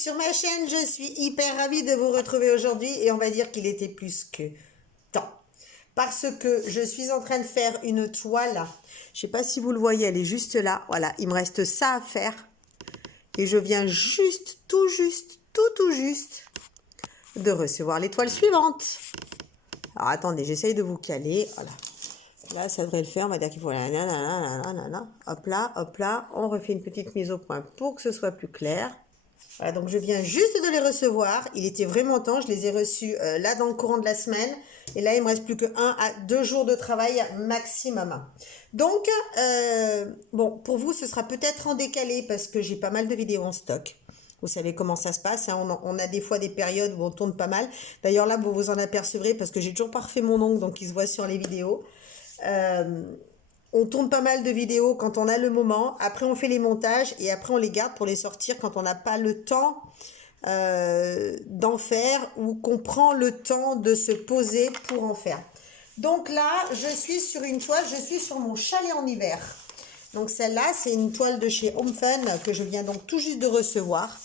sur ma chaîne, je suis hyper ravie de vous retrouver aujourd'hui et on va dire qu'il était plus que temps. Parce que je suis en train de faire une toile, je sais pas si vous le voyez, elle est juste là, voilà, il me reste ça à faire et je viens tout juste de recevoir l'étoile suivante. Alors attendez, j'essaye de vous caler, voilà. Là, ça devrait le faire, on va dire qu'il faut... Hop là, on refait une petite mise au point pour que ce soit plus clair. Voilà, donc je viens juste de les recevoir. Il était vraiment temps, je les ai reçus là dans le courant de la semaine. Et là, il me reste plus que 1 à 2 jours de travail maximum. Donc, bon, pour vous, ce sera peut-être en décalé parce que j'ai pas mal de vidéos en stock. Vous savez comment ça se passe, hein. On a des fois des périodes où on tourne pas mal. D'ailleurs, là, vous vous en apercevrez parce que j'ai toujours pas refait mon ongle, donc il se voit sur les vidéos. On tourne pas mal de vidéos quand on a le moment. Après, on fait les montages et après, on les garde pour les sortir quand on n'a pas le temps d'en faire ou qu'on prend le temps de se poser pour en faire. Donc là, je suis sur une toile, je suis sur mon chalet en hiver. Donc celle-là, c'est une toile de chez Home Fun que je viens donc tout juste de recevoir.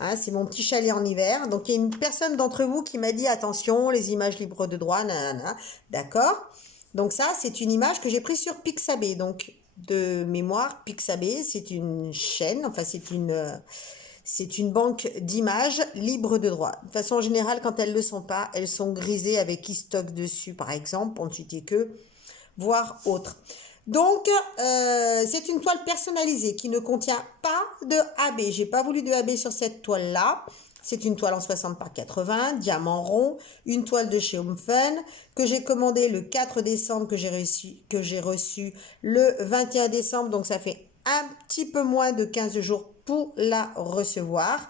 Hein, c'est mon petit chalet en hiver. Donc il y a une personne d'entre vous qui m'a dit attention, les images libres de droit, nanana. D'accord. Donc ça, c'est une image que j'ai prise sur Pixabay. Donc de mémoire, Pixabay, c'est une chaîne, enfin c'est une banque d'images libres de droit. De façon générale, quand elles ne le sont pas, elles sont grisées avec e-stock dessus, par exemple, pour ne citer que, voire autre. Donc, c'est une toile personnalisée qui ne contient pas de AB. J'ai pas voulu de AB sur cette toile-là. C'est une toile en 60 par 80, diamant rond, une toile de chez Home Fun que j'ai commandée le 4 décembre, que j'ai reçu le 21 décembre. Donc, ça fait un petit peu moins de 15 jours pour la recevoir.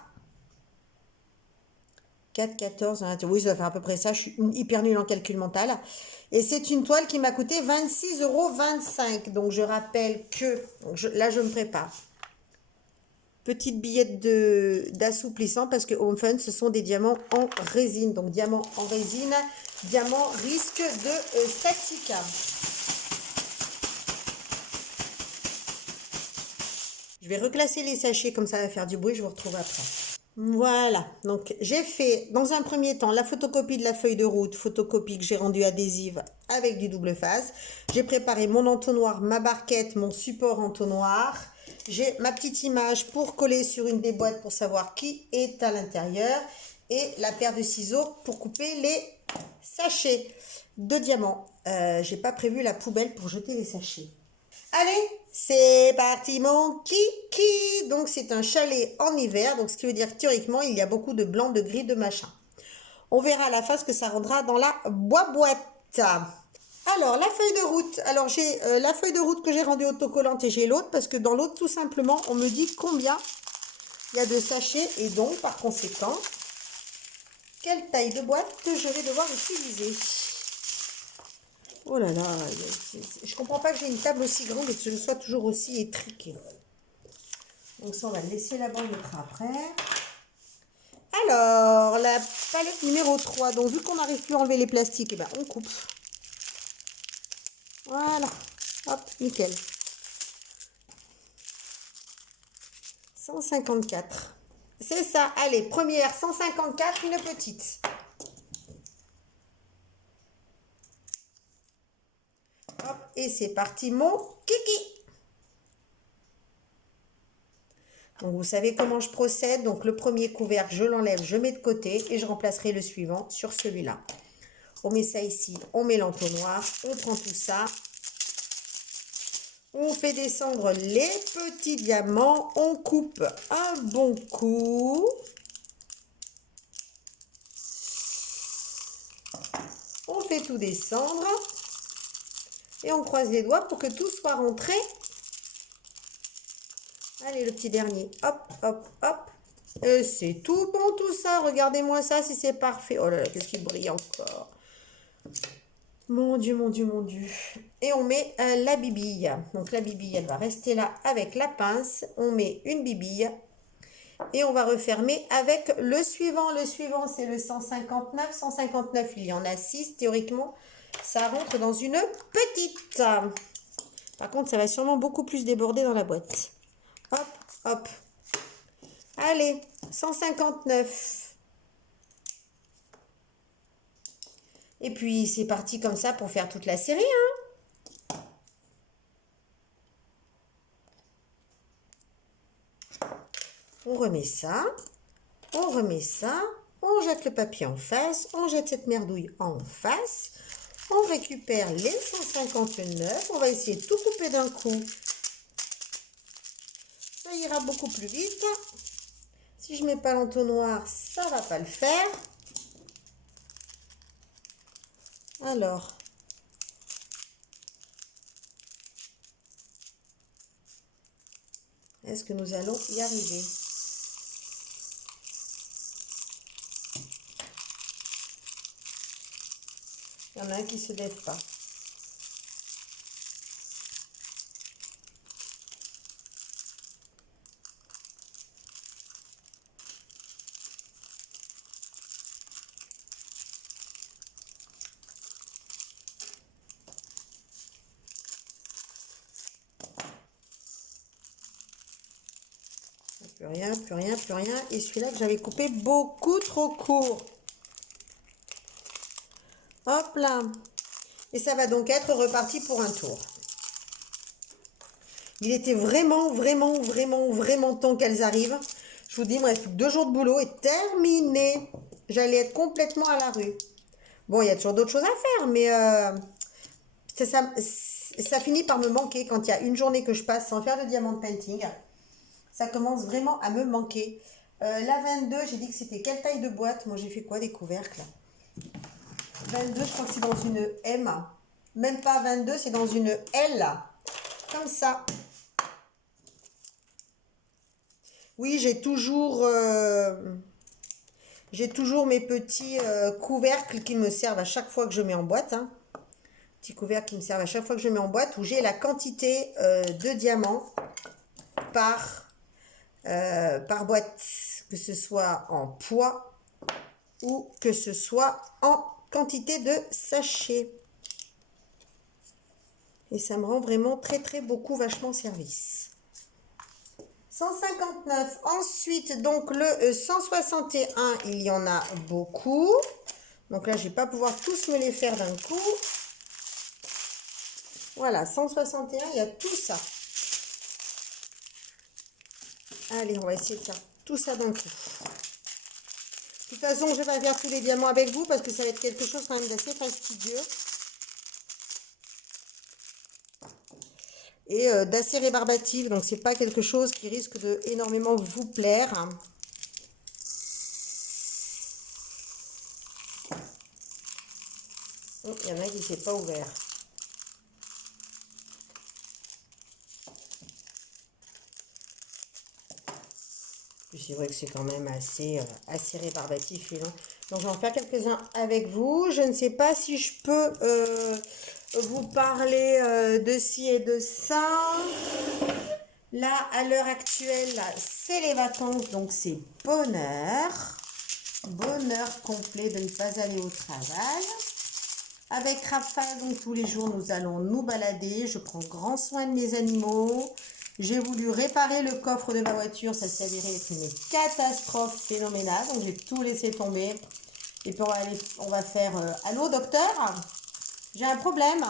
4, 14, 20, oui, ça va faire à peu près ça. Je suis hyper nulle en calcul mental. Et c'est une toile qui m'a coûté 26,25 €. Donc, je rappelle que, là, je me prépare. Petite billette d'assouplissant parce que Home Fun, ce sont des diamants en résine. Donc, diamant en résine, diamant risque de statique. Je vais reclasser les sachets, comme ça va faire du bruit, je vous retrouve après. Voilà, donc j'ai fait dans un premier temps la photocopie de la feuille de route, photocopie que j'ai rendue adhésive avec du double face. J'ai préparé mon entonnoir, ma barquette, mon support entonnoir. J'ai ma petite image pour coller sur une des boîtes pour savoir qui est à l'intérieur. Et la paire de ciseaux pour couper les sachets de diamants. J'ai pas prévu la poubelle pour jeter les sachets. Allez, c'est parti mon kiki. Donc c'est un chalet en hiver, donc ce qui veut dire que théoriquement il y a beaucoup de blanc, de gris, de machin. On verra à la fin ce que ça rendra dans la boîte. Alors la feuille de route, alors j'ai la feuille de route que j'ai rendue autocollante et j'ai l'autre parce que dans l'autre tout simplement on me dit combien il y a de sachets et donc par conséquent quelle taille de boîte que je vais devoir utiliser. Oh là là, je comprends pas que j'ai une table aussi grande et que je sois toujours aussi étriquée. Donc ça, on va le laisser là-bas, on le mettra après. Alors, la palette numéro 3. Donc, vu qu'on n'arrive plus à enlever les plastiques, eh ben, on coupe. Voilà. Hop, nickel. 154. C'est ça. Allez, première, 154, une petite. Hop, et c'est parti, mon kiki. Donc, vous savez comment je procède. Donc, le premier couvercle, je l'enlève, je mets de côté et je remplacerai le suivant sur celui-là. On met ça ici, on met l'entonnoir, on prend tout ça. On fait descendre les petits diamants, on coupe un bon coup. On fait tout descendre. Et on croise les doigts pour que tout soit rentré. Allez, le petit dernier. Hop, hop, hop. Et c'est tout bon tout ça. Regardez-moi ça si c'est parfait. Oh là là, qu'est-ce qui brille encore. Mon Dieu, mon Dieu, mon Dieu. Et on met la bibille. Donc la bibille, elle va rester là avec la pince. On met une bibille. Et on va refermer avec le suivant. Le suivant, c'est le 159. 159, il y en a 6 théoriquement. Ça rentre dans une petite. Par contre, ça va sûrement beaucoup plus déborder dans la boîte. Hop, hop. Allez, 159. Et puis, c'est parti comme ça pour faire toute la série, hein. On remet ça. On remet ça. On jette le papier en face. On jette cette merdouille en face. On récupère les 159. On va essayer de tout couper d'un coup. Ça ira beaucoup plus vite. Si je ne mets pas l'entonnoir, ça ne va pas le faire. Alors, est-ce que nous allons y arriver? Il y en a un qui ne se lève pas. Plus rien, plus rien, plus rien. Et celui-là que j'avais coupé beaucoup trop court. Hop là. Et ça va donc être reparti pour un tour. Il était vraiment, vraiment, vraiment, vraiment temps qu'elles arrivent. Je vous dis, il me reste plus que 2 jours de boulot et terminé. J'allais être complètement à la rue. Bon, il y a toujours d'autres choses à faire, mais ça finit par me manquer quand il y a une journée que je passe sans faire de diamant painting. Ça commence vraiment à me manquer. La 22, j'ai dit que c'était quelle taille de boîte? Moi, j'ai fait quoi, des couvercles? 22, je crois que c'est dans une M. Même pas 22, c'est dans une L. Comme ça. Oui, j'ai toujours mes petits couvercles qui me servent à chaque fois que je mets en boîte. Hein. Petits couvercles qui me servent à chaque fois que je mets en boîte, où j'ai la quantité de diamants par boîte, que ce soit en poids ou que ce soit en quantité de sachets. Et ça me rend vraiment très très beaucoup vachement service. 159. Ensuite, donc le 161, il y en a beaucoup. Donc là, je ne vais pas pouvoir tous me les faire d'un coup. Voilà, 161, il y a tout ça. Allez, on va essayer de faire tout ça d'un coup. De toute façon, je ne vais pas faire tous les diamants avec vous parce que ça va être quelque chose quand même d'assez fastidieux. Et d'assez rébarbatif, donc c'est pas quelque chose qui risque de énormément vous plaire. Il y en a qui ne s'est pas ouvert. C'est vrai que c'est quand même assez rébarbatif et long. Donc je vais en faire quelques-uns avec vous. Je ne sais pas si je peux vous parler de ci et de ça. Là, à l'heure actuelle, c'est les vacances, donc c'est bonheur. Bonheur complet de ne pas aller au travail. Avec Raphaël, donc tous les jours, nous allons nous balader. Je prends grand soin de mes animaux. J'ai voulu réparer le coffre de ma voiture. Ça s'est avéré être une catastrophe phénoménale. Donc, j'ai tout laissé tomber. Et puis, on va faire allô, docteur? J'ai un problème.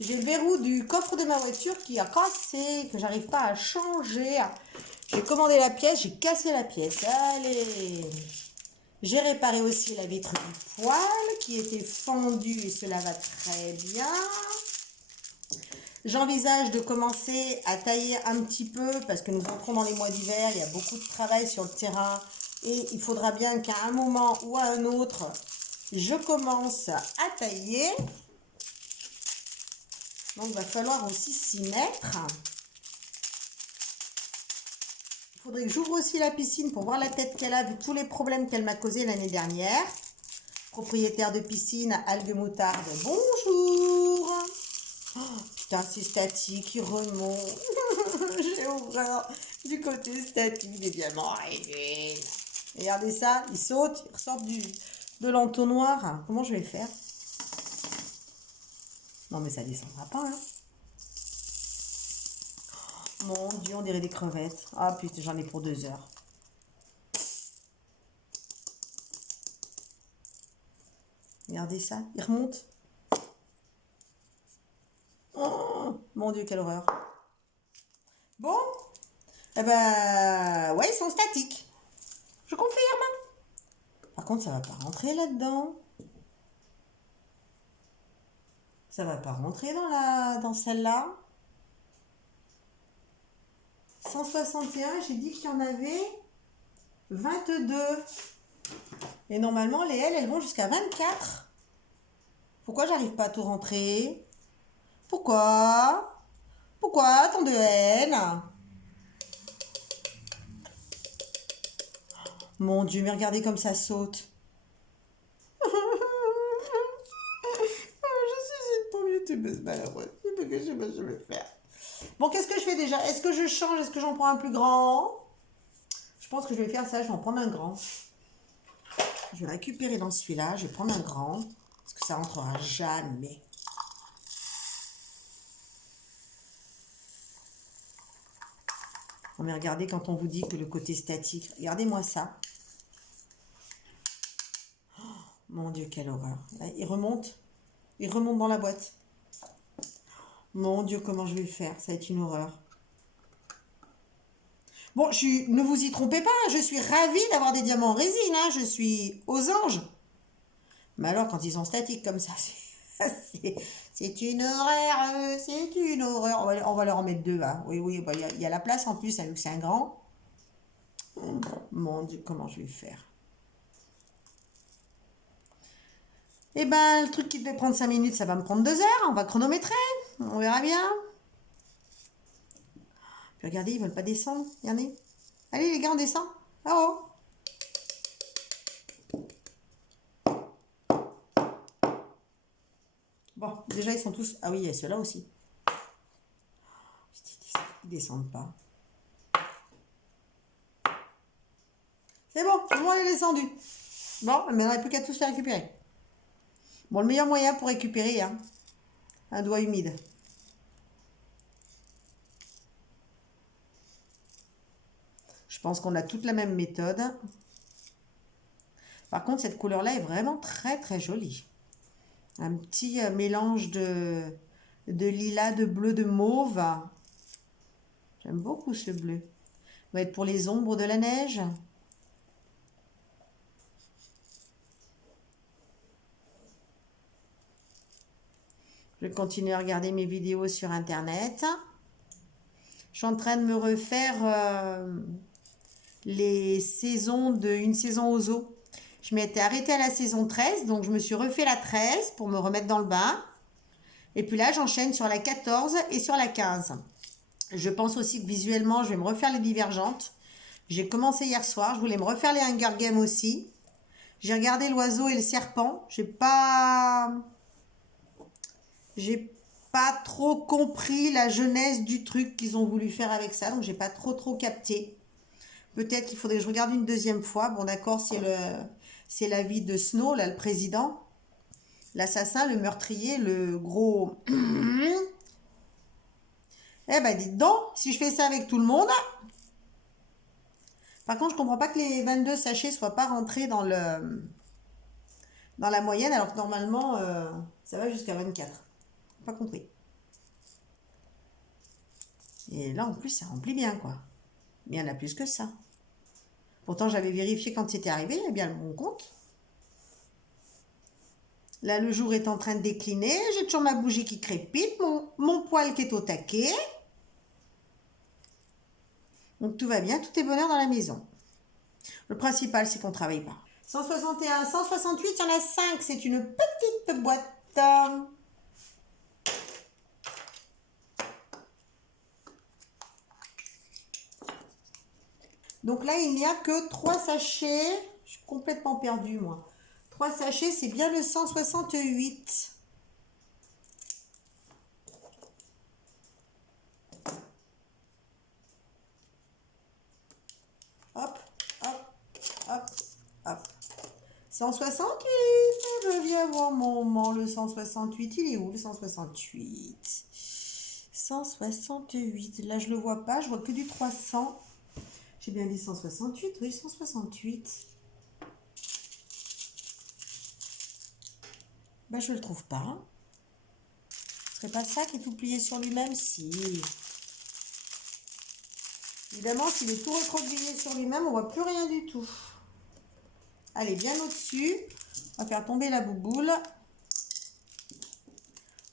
J'ai le verrou du coffre de ma voiture qui a cassé, que j'arrive pas à changer. J'ai commandé la pièce, j'ai cassé la pièce. Allez! J'ai réparé aussi la vitre du poêle qui était fendue et cela va très bien. J'envisage de commencer à tailler un petit peu parce que nous entrons dans les mois d'hiver. Il y a beaucoup de travail sur le terrain et il faudra bien qu'à un moment ou à un autre, je commence à tailler. Donc, il va falloir aussi s'y mettre. Il faudrait que j'ouvre aussi la piscine pour voir la tête qu'elle a, vu tous les problèmes qu'elle m'a causés l'année dernière. Propriétaire de piscine, algues moutarde, bonjour. Oh, putain, c'est statique, il remonte. J'ai horreur du côté statique des diamants. Regardez ça, il saute, il ressort de l'entonnoir. Comment je vais faire? Non, mais ça descendra pas, hein. Mon Dieu, on dirait des crevettes. Ah putain, j'en ai pour 2 heures. Regardez ça, il remonte. Oh, mon Dieu, quelle horreur. Bon, eh ben, ouais, ils sont statiques. Je confirme. Par contre, ça va pas rentrer là-dedans. Ça va pas rentrer dans celle-là. 161, j'ai dit qu'il y en avait 22. Et normalement, les L, elles vont jusqu'à 24. Pourquoi j'arrive pas à tout rentrer? Pourquoi? Pourquoi tant de L? Mon Dieu, mais regardez comme ça saute. Je suis une pauvre youtubeuse malheureuse. Je sais pas que je vais faire. Bon, qu'est-ce que je fais déjà? Est-ce que je change? Est-ce que j'en prends un plus grand? Je pense que je vais faire ça. Je vais en prendre un grand. Je vais récupérer dans celui-là. Je vais prendre un grand. Parce que ça rentrera jamais. Non mais regardez quand on vous dit que le côté statique. Regardez-moi ça. Oh, mon Dieu, quelle horreur. Là, il remonte. Il remonte dans la boîte. Mon Dieu, comment je vais le faire? Ça va être une horreur. Bon, ne vous y trompez pas. Je suis ravie d'avoir des diamants en résine. Hein, je suis aux anges. Mais alors, quand ils sont statiques comme ça, c'est une horreur. C'est une horreur. On va leur en mettre deux. Hein. Oui, oui, bah, y a la place en plus, hein, vu que c'est un grand. Mon Dieu, comment je vais faire? Eh ben, le truc qui devait prendre 5 minutes, ça va me prendre 2 heures. On va chronométrer. On verra bien. Puis regardez, ils veulent pas descendre. Regardez. Allez, les gars, on descend. Oh. Bon, déjà, ils sont tous... Ah oui, il y a ceux-là aussi. Ils descendent pas. C'est bon, tout le monde est descendu. Bon, mais on n'aurait plus qu'à tous les récupérer. Bon, le meilleur moyen pour récupérer, hein, un doigt humide. Je pense qu'on a toute la même méthode. Par contre, cette couleur-là est vraiment très, très jolie. Un petit mélange de lilas, de bleu, de mauve. J'aime beaucoup ce bleu. Ça va être pour les ombres de la neige. Je vais continuer à regarder mes vidéos sur Internet. Je suis en train de me refaire les saisons une saison aux eaux. Je m'étais arrêtée à la saison 13, donc je me suis refait la 13 pour me remettre dans le bain. Et puis là, j'enchaîne sur la 14 et sur la 15. Je pense aussi que visuellement, je vais me refaire les divergentes. J'ai commencé hier soir. Je voulais me refaire les Hunger Games aussi. J'ai regardé l'oiseau et le serpent. J'ai pas trop compris la genèse du truc qu'ils ont voulu faire avec ça. Donc, j'ai pas trop capté. Peut-être qu'il faudrait que je regarde une deuxième fois. Bon, d'accord, c'est la vie de Snow, là, le président. L'assassin, le meurtrier, le gros... Eh ben, dites donc, si je fais ça avec tout le monde... Par contre, je comprends pas que les 22 sachets soient pas rentrés dans la moyenne, alors que normalement, ça va jusqu'à 24. Pas compris. Et là, en plus, ça remplit bien, quoi. Mais il y en a plus que ça. Pourtant, j'avais vérifié quand c'était arrivé, il y a bien le bon compte. Là, le jour est en train de décliner. J'ai toujours ma bougie qui crépite, mon poêle qui est au taquet. Donc, tout va bien, tout est bonheur dans la maison. Le principal, c'est qu'on ne travaille pas. 161, 168, il y en a 5. C'est une petite boîte. Donc là, il n'y a que 3 sachets. Je suis complètement perdue, moi. 3 sachets, c'est bien le 168. Hop, hop, hop, hop. 168, je viens voir le 168. Il est où le 168? 168, là je le vois pas, je vois que du 300. J'ai bien dit 168, oui, 168. Ben, je ne le trouve pas. Ce serait pas ça qui est tout plié sur lui-même? Si. Évidemment, s'il est tout recroquevillé sur lui-même, on voit plus rien du tout. Allez, bien au-dessus. On va faire tomber la bouboule.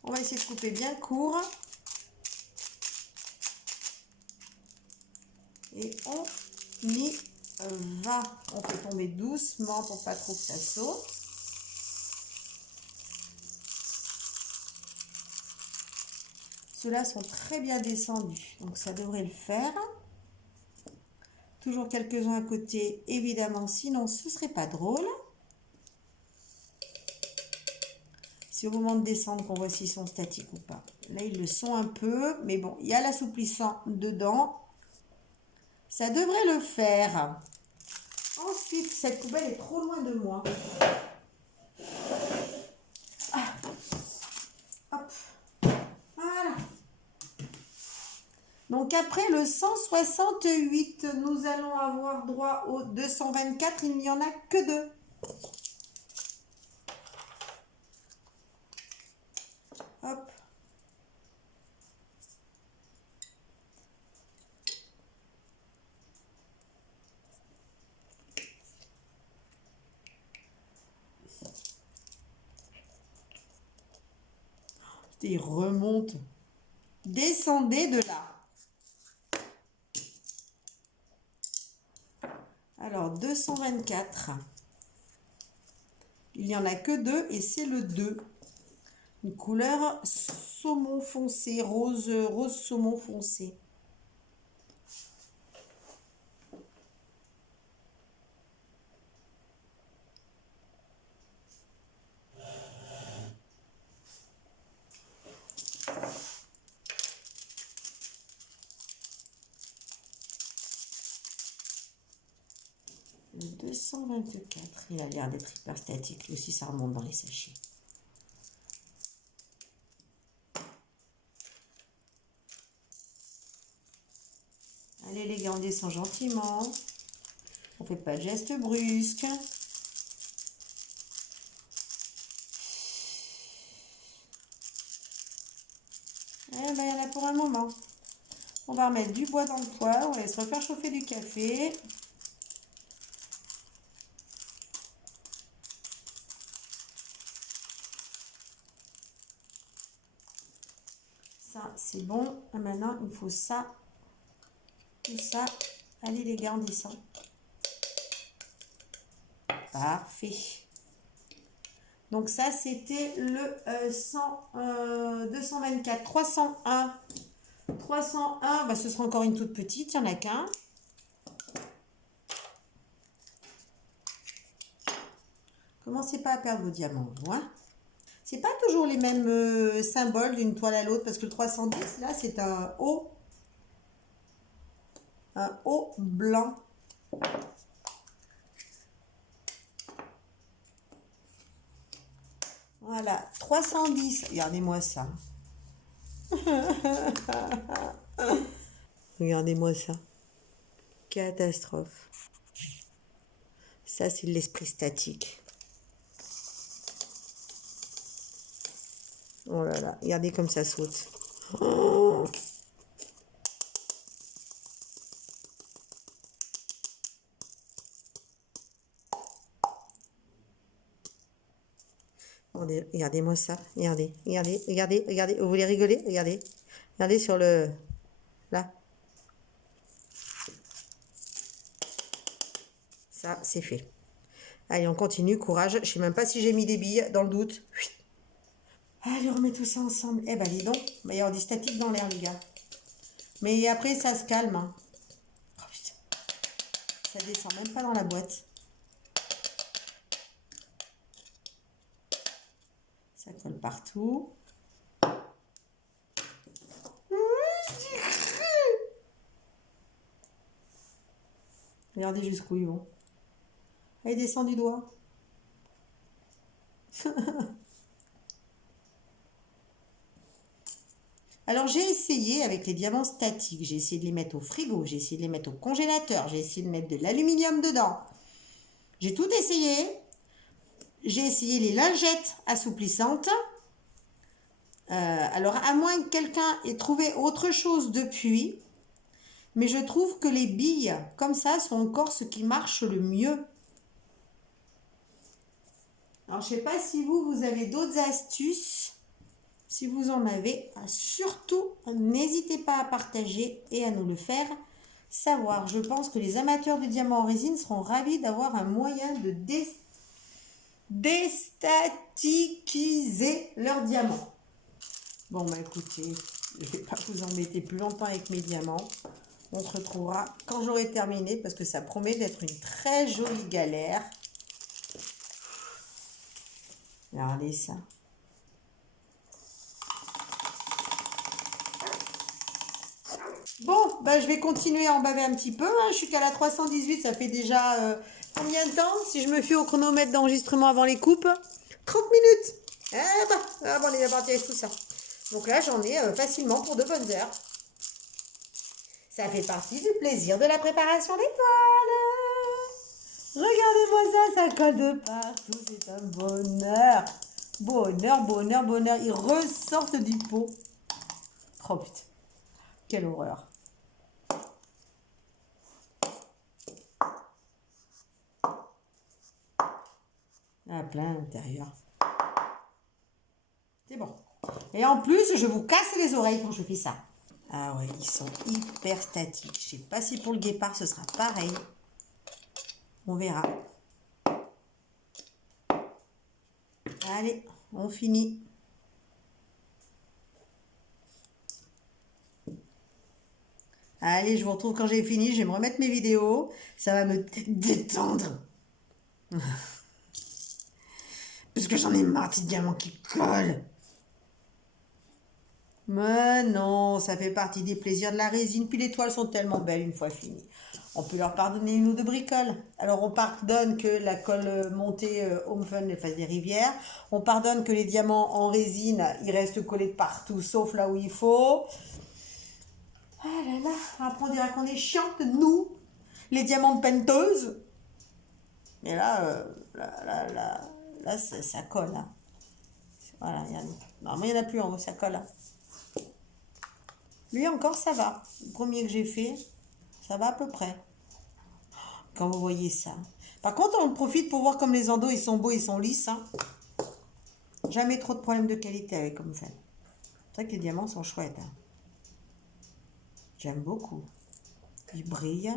On va essayer de couper bien court. Et on y va. On fait tomber doucement pour pas trop que ça saute. Ceux-là sont très bien descendus, donc ça devrait le faire. Toujours quelques-uns à côté, évidemment, sinon ce ne serait pas drôle. C'est au moment de descendre qu'on voit s'ils sont statiques ou pas. Là, ils le sont un peu, mais bon, il y a l'assouplissant dedans. Ça devrait le faire. Ensuite, cette poubelle est trop loin de moi. Ah. Hop. Voilà. Donc après le 168, nous allons avoir droit au 224. Il n'y en a que 2. Hop. Il remonte. Descendez de là. Alors, 224. Il n'y en a que 2 et c'est le 2. Une couleur saumon foncé, rose saumon foncé. Le 224, il a l'air d'être hyper statique. Lui aussi, ça remonte dans les sachets. Allez les gars, on descend gentiment. On fait pas de gestes brusques. Eh ben, il y en a pour un moment. On va remettre du bois dans le poêle. On va se refaire chauffer du café. Ça, c'est bon. Et maintenant, il faut ça. Tout ça. Allez les gars, on descend. Parfait. Donc ça, c'était le 224. 301. 301, bah, ce sera encore une toute petite. Il n'y en a qu'un. Commencez pas à perdre vos diamants. Hein. C'est pas toujours les mêmes symboles d'une toile à l'autre. Parce que le 310, là, c'est un haut. Un haut blanc. Voilà, 310. Regardez-moi ça. Regardez-moi ça. Catastrophe. Ça, c'est l'esprit statique. Oh là là, regardez comme ça saute. Oh. Regardez-moi ça. Regardez, regardez, regardez, regardez. Vous voulez rigoler? Regardez. Regardez sur le... Là. Ça, c'est fait. Allez, on continue. Courage. Je ne sais même pas si j'ai mis des billes, dans le doute. Allez, on remet tout ça ensemble. Eh ben, dis donc. Il va y avoir du statique dans l'air, les gars. Mais après, ça se calme. Hein. Oh, putain. Ça descend même pas dans la boîte. Ça colle partout. Regardez jusqu'où ils vont. Allez, descend du doigt. Alors, j'ai essayé avec les diamants statiques. J'ai essayé de les mettre au frigo. J'ai essayé de les mettre au congélateur. J'ai essayé de mettre de l'aluminium dedans. J'ai tout essayé. j'ai essayé les lingettes assouplissantes. Alors, à moins que quelqu'un ait trouvé autre chose depuis, mais je trouve que les billes, comme ça, sont encore ce qui marche le mieux. Alors, je ne sais pas si vous avez d'autres astuces. Si vous en avez, surtout, n'hésitez pas à partager et à nous le faire savoir. Je pense que les amateurs de diamants en résine seront ravis d'avoir un moyen de déstatiquiser leurs diamants. Bon, bah écoutez, je ne vais pas vous embêter plus longtemps avec mes diamants. On se retrouvera quand j'aurai terminé parce que ça promet d'être une très jolie galère. Regardez ça. Bon, bah, je vais continuer à en baver un petit peu. Hein. Je suis qu'à la 318, ça fait déjà combien de temps? Si je me fie au chronomètre d'enregistrement avant les coupes, 30 minutes. Eh bah, bon, on est bien parti avec tout ça. Donc là, j'en ai facilement pour 2 bonnes heures. Ça fait partie du plaisir de la préparation des toiles. Regardez-moi ça, ça colle de partout. C'est un bonheur. Bonheur, bonheur, bonheur. Ils ressortent du pot. Oh putain, quelle horreur. À plein l'intérieur. C'est bon. Et en plus, je vous casse les oreilles quand je fais ça. Ah ouais, ils sont hyper statiques. Je sais pas si pour le guépard, ce sera pareil. On verra. Allez, on finit. Allez, je vous retrouve quand j'ai fini. Je vais me remettre mes vidéos. Ça va me détendre. Parce que j'en ai marre de ces diamants qui collent. Mais non, ça fait partie des plaisirs de la résine. Puis les toiles sont tellement belles une fois finies. On peut leur pardonner 1 ou 2 bricoles. Alors on pardonne que la colle montée Home Fun les fasse des rivières. On pardonne que les diamants en résine, ils restent collés de partout, sauf là où il faut. Ah là là, après on dirait qu'on est chiante, nous, les diamants de penteuse. Mais là, là ça colle. Hein. Voilà, regardez. Normalement, il n'y en a plus en haut, ça colle. Hein. Lui encore, ça va. Le premier que j'ai fait, ça va à peu près. Quand vous voyez ça. Par contre, on profite pour voir comme les endos, ils sont beaux, ils sont lisses. Hein. Jamais trop de problèmes de qualité avec comme ça. C'est vrai que les diamants sont chouettes. Hein. J'aime beaucoup. Ils brillent.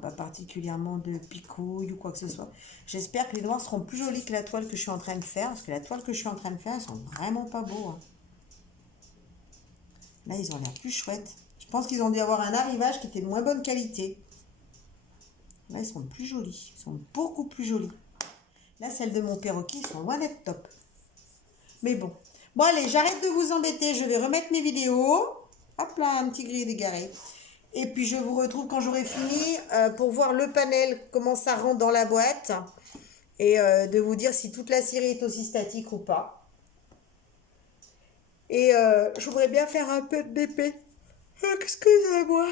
Pas particulièrement de picouilles ou quoi que ce soit. J'espère que les noirs seront plus jolis que la toile que je suis en train de faire. Parce que la toile que je suis en train de faire, elles sont vraiment pas beaux. Hein. Là, ils ont l'air plus chouettes. Je pense qu'ils ont dû avoir un arrivage qui était de moins bonne qualité. Là, ils sont plus jolis. Ils sont beaucoup plus jolis. Là, celles de mon perroquet, ils sont loin d'être top. Mais bon. Bon, allez, j'arrête de vous embêter. Je vais remettre mes vidéos. Hop là, un petit gris dégaré. Et puis, je vous retrouve quand j'aurai fini pour voir le panel, comment ça rentre dans la boîte. Et de vous dire si toute la série est aussi statique ou pas. Et je voudrais bien faire un peu de DP. Excusez-moi.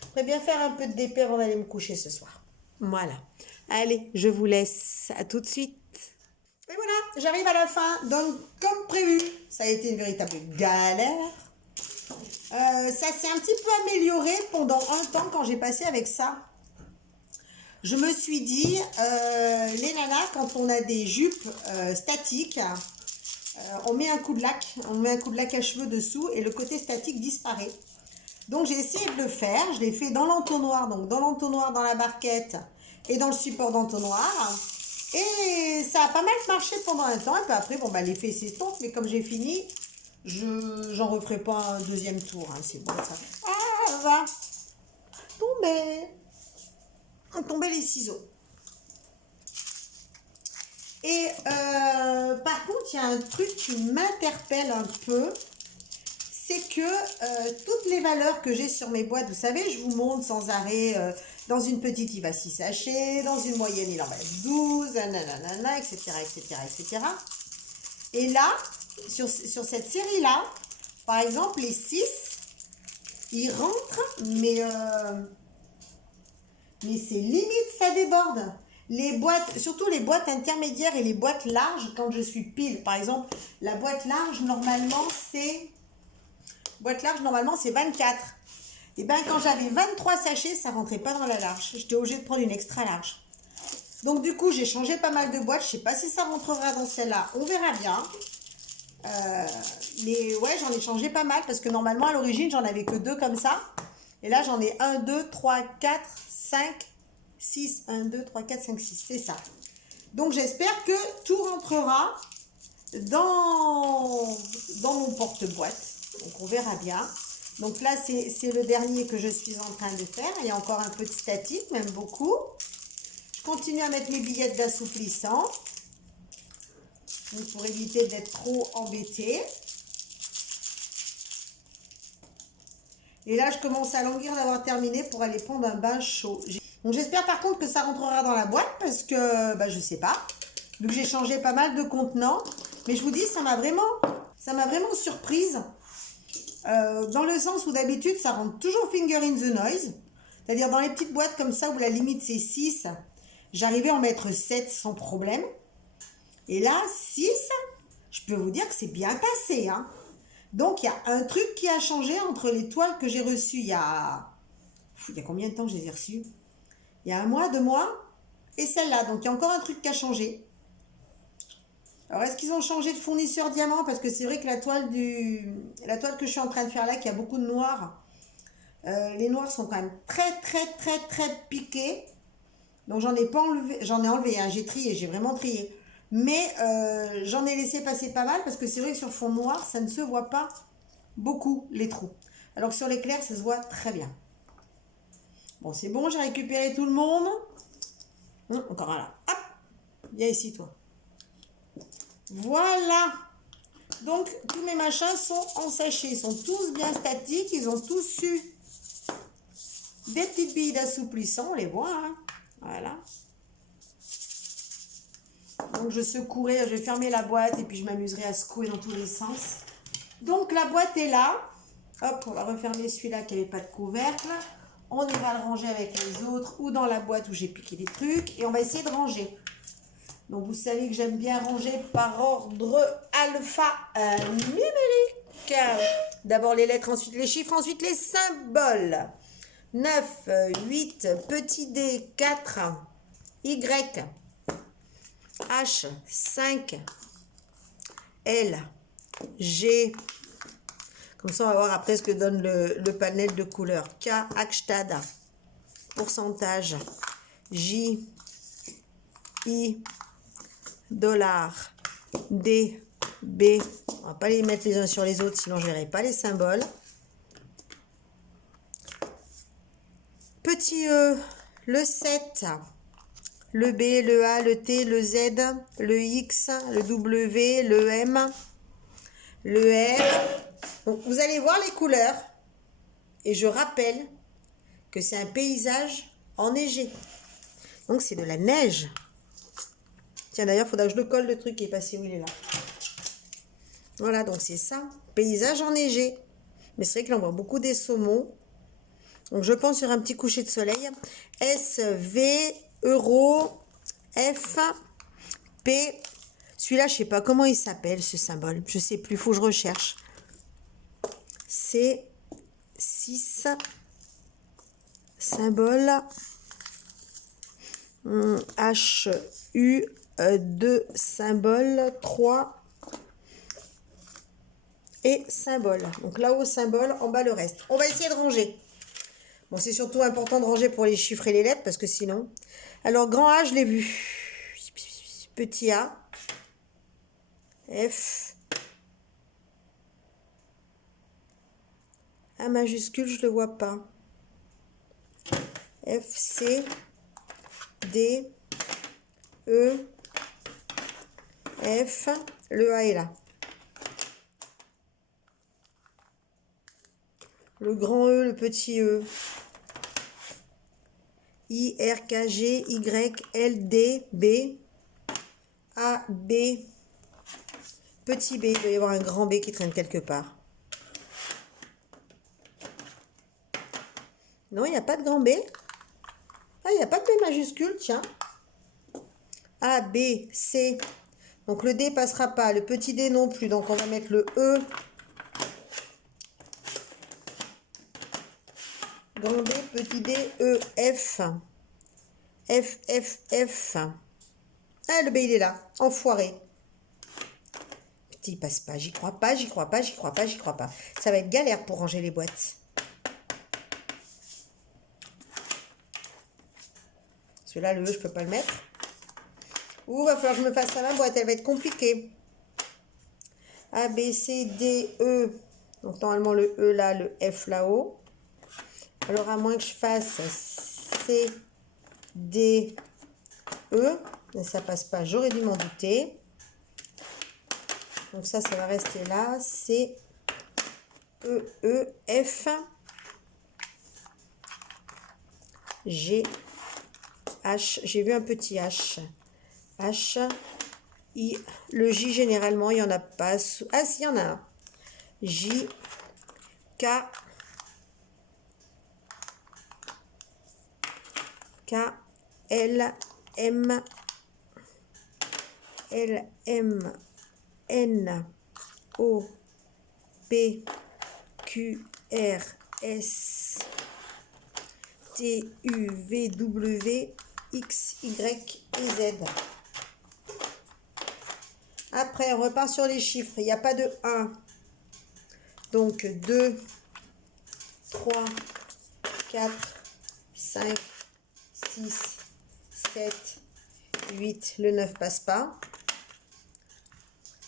Je voudrais bien faire un peu de DP avant d'aller me coucher ce soir. Voilà. Allez, je vous laisse. À tout de suite. Et voilà, j'arrive à la fin. Donc, comme prévu, ça a été une véritable galère. Ça s'est un petit peu amélioré pendant un temps quand j'ai passé avec ça. Je me suis dit, les nanas, quand on a des jupes statiques, on met un coup de lac, à cheveux dessous et le côté statique disparaît. Donc j'ai essayé de le faire, je l'ai fait dans l'entonnoir, donc dans l'entonnoir, dans la barquette et dans le support d'entonnoir. Et ça a pas mal marché pendant un temps. Et puis après, bon, bah, l'effet s'estompe, mais comme j'ai fini, j'en referai pas un deuxième tour. Hein, c'est bon ça. Ah, va tomber les ciseaux. Et par contre, il y a un truc qui m'interpelle un peu, c'est que toutes les valeurs que j'ai sur mes boîtes, vous savez, je vous montre sans arrêt, dans une petite, il va 6 sachets, dans une moyenne, il en va 12, nanana, etc., etc., etc. Et là, sur cette série-là, par exemple, les 6, ils rentrent, mais c'est limite, ça déborde. Les boîtes, surtout les boîtes intermédiaires et les boîtes larges, quand je suis pile. Par exemple, la boîte large, normalement, c'est 24. Et bien, quand j'avais 23 sachets, ça rentrait pas dans la large. J'étais obligée de prendre une extra large. Donc, du coup, j'ai changé pas mal de boîtes. Je sais pas si ça rentrera dans celle-là. On verra bien. Mais ouais, j'en ai changé pas mal parce que normalement, à l'origine, j'en avais que 2 comme ça. Et là, j'en ai 1, 2, 3, 4, 5, 6. 1, 2, 3, 4, 5, 6. C'est ça. Donc, j'espère que tout rentrera dans mon porte-boîte. Donc, on verra bien. Donc là, c'est le dernier que je suis en train de faire. Il y a encore un peu de statique, même beaucoup. Je continue à mettre mes billettes d'assouplissant. Donc, pour éviter d'être trop embêtée. Et là, je commence à languir d'avoir terminé pour aller prendre un bain chaud. Donc, j'espère par contre que ça rentrera dans la boîte parce que, bah, je sais pas. Vu que j'ai changé pas mal de contenants. Mais je vous dis, ça m'a vraiment surprise. Dans le sens où d'habitude, ça rentre toujours finger in the noise. C'est-à-dire dans les petites boîtes comme ça où la limite c'est 6, j'arrivais à en mettre 7 sans problème. Et là, 6, je peux vous dire que c'est bien passé, hein. Donc, il y a un truc qui a changé entre les toiles que j'ai reçues il y a combien de temps que je les ai reçues? Il y a 1 mois, 2 mois, et celle-là. Donc, il y a encore un truc qui a changé. Alors, est-ce qu'ils ont changé de fournisseur diamant? Parce que c'est vrai que la toile que je suis en train de faire là, qui a beaucoup de noir, les noirs sont quand même très, très, très, très piqués. Donc, j'en ai pas enlevé, j'en ai enlevé, hein, j'ai trié, j'ai vraiment trié. Mais j'en ai laissé passer pas mal parce que c'est vrai que sur fond noir, ça ne se voit pas beaucoup les trous. Alors que sur l'éclair, ça se voit très bien. Bon, c'est bon, j'ai récupéré tout le monde. Encore un là. Hop, viens ici, toi. Voilà. Donc, tous mes machins sont en sachet. Ils sont tous bien statiques. Ils ont tous eu des petites billes d'assouplissant. On les voit, hein. Voilà. Donc, je secouerai, je vais fermer la boîte et puis je m'amuserai à secouer dans tous les sens. Donc, la boîte est là. Hop, on va refermer celui-là qui n'avait pas de couvercle. On ira le ranger avec les autres ou dans la boîte où j'ai piqué des trucs. Et on va essayer de ranger. Donc, vous savez que j'aime bien ranger par ordre alpha-numérique. D'abord les lettres, ensuite les chiffres, ensuite les symboles. 9, 8, petit d, 4, Y, H, 5, L, G. Comme ça, on va voir après ce que donne le panel de couleurs. K, Hackstad, pourcentage, J, I, dollar, D, B. On va pas les mettre les uns sur les autres, sinon je ne verrai pas les symboles. Petit E, le 7, le B, le A, le T, le Z, le X, le W, le M, le R. Donc, vous allez voir les couleurs. Et je rappelle que c'est un paysage enneigé. Donc, c'est de la neige. Tiens, d'ailleurs, il faudra que je le colle, le truc qui est passé où il est là. Voilà, donc c'est ça. Paysage enneigé. Mais c'est vrai que l'on voit beaucoup des saumons. Donc, je pense sur un petit coucher de soleil. S, V, Euro, F, P. Celui-là, je ne sais pas comment il s'appelle, ce symbole. Je ne sais plus, il faut que je recherche. C'est 6 symbole. H, U, 2 symboles, 3 et symbole. Donc là-haut, symbole, en bas, le reste. On va essayer de ranger. Bon, c'est surtout important de ranger pour les chiffres et les lettres parce que sinon... Alors, grand A, je l'ai vu. Petit A. F. A majuscule, je ne le vois pas. F, C, D, E, F. Le A est là. Le grand E, le petit E. I, R, K, G, Y, L, D, B. A, B. Petit B. Il doit y avoir un grand B qui traîne quelque part. Non, il n'y a pas de grand B. Ah, il n'y a pas de B majuscule, tiens. A, B, C. Donc le D passera pas, le petit D non plus. Donc on va mettre le E. Grand D, petit D, E, F. F, F, F. Ah, le B, il est là. Enfoiré. Petit, il passe pas. J'y crois pas, j'y crois pas, j'y crois pas, j'y crois pas. Ça va être galère pour ranger les boîtes. Celui-là, le E, je peux pas le mettre. Ouh, va falloir que je me fasse à ma boîte. Elle va être compliquée. A, B, C, D, E. Donc, normalement, le E là, le F là-haut. Alors, à moins que je fasse C, D, E. Mais ça passe pas. J'aurais dû m'en douter. Donc, ça va rester là. C, E, E, F. G, H. J'ai vu un petit H. H, I. Le J, généralement, il n'y en a pas. Ah, si, il y en a un. J, K, K, L, M, L, M, N, O, P, Q, R, S, T, U, V, W, X, Y et Z. Après, on repart sur les chiffres. Il n'y a pas de 1. Donc, 2, 3, 4, 5, 6, 7, 8. Le 9 passe pas.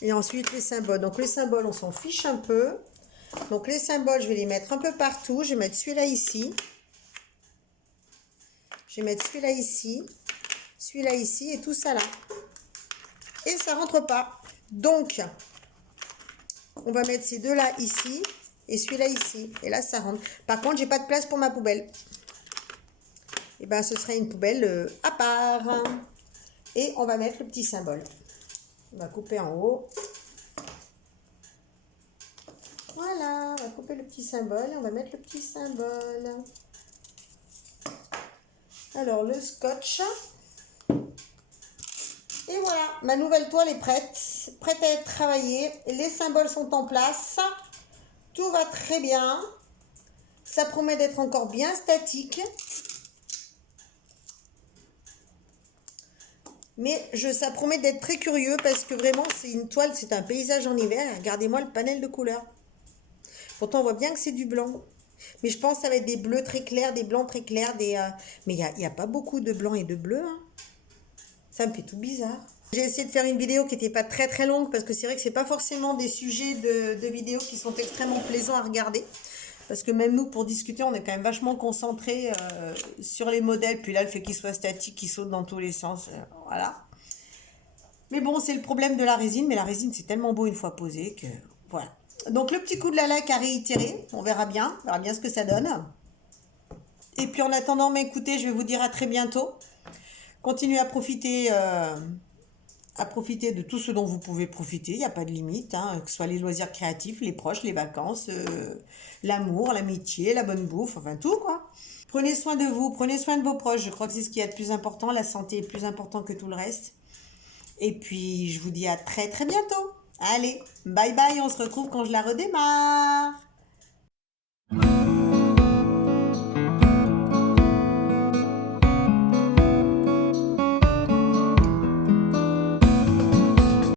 Et ensuite, les symboles. Donc, les symboles, on s'en fiche un peu. Donc, les symboles, je vais les mettre un peu partout. Je vais mettre celui-là ici. Je vais mettre celui-là ici et tout ça là. Et ça rentre pas. Donc, on va mettre ces deux-là ici et celui-là ici. Et là, ça rentre. Par contre, j'ai pas de place pour ma poubelle. Et bien, ce sera une poubelle à part. Et on va mettre le petit symbole. On va couper en haut. Voilà, on va couper le petit symbole et on va mettre le petit symbole. Alors, le scotch. Et voilà, ma nouvelle toile est prête à être travaillée. Les symboles sont en place. Tout va très bien. Ça promet d'être encore bien statique. Mais ça promet d'être très curieux parce que vraiment, c'est une toile, c'est un paysage en hiver. Regardez-moi le panel de couleurs. Pourtant, on voit bien que c'est du blanc. Mais je pense que ça va être des bleus très clairs, des blancs très clairs. Mais il n'y a pas beaucoup de blanc et de bleu. Hein. Ça me fait tout bizarre. J'ai essayé de faire une vidéo qui n'était pas très très longue parce que c'est vrai que c'est pas forcément des sujets de vidéos qui sont extrêmement plaisants à regarder. Parce que même nous, pour discuter, on est quand même vachement concentré sur les modèles. Puis là, le fait qu'ils soient statiques, qu'ils sautent dans tous les sens, voilà. Mais bon, c'est le problème de la résine. Mais la résine, c'est tellement beau une fois posé que voilà. Donc le petit coup de la laque à réitérer, on verra bien ce que ça donne. Et puis en attendant, mais écoutez, je vais vous dire à très bientôt. Continuez à profiter de tout ce dont vous pouvez profiter. Il n'y a pas de limite, hein, que ce soit les loisirs créatifs, les proches, les vacances, l'amour, l'amitié, la bonne bouffe, enfin tout quoi. Prenez soin de vous, prenez soin de vos proches. Je crois que c'est ce qui est le plus important. La santé est plus important que tout le reste. Et puis, je vous dis à très très bientôt. Allez, bye bye, on se retrouve quand je la redémarre.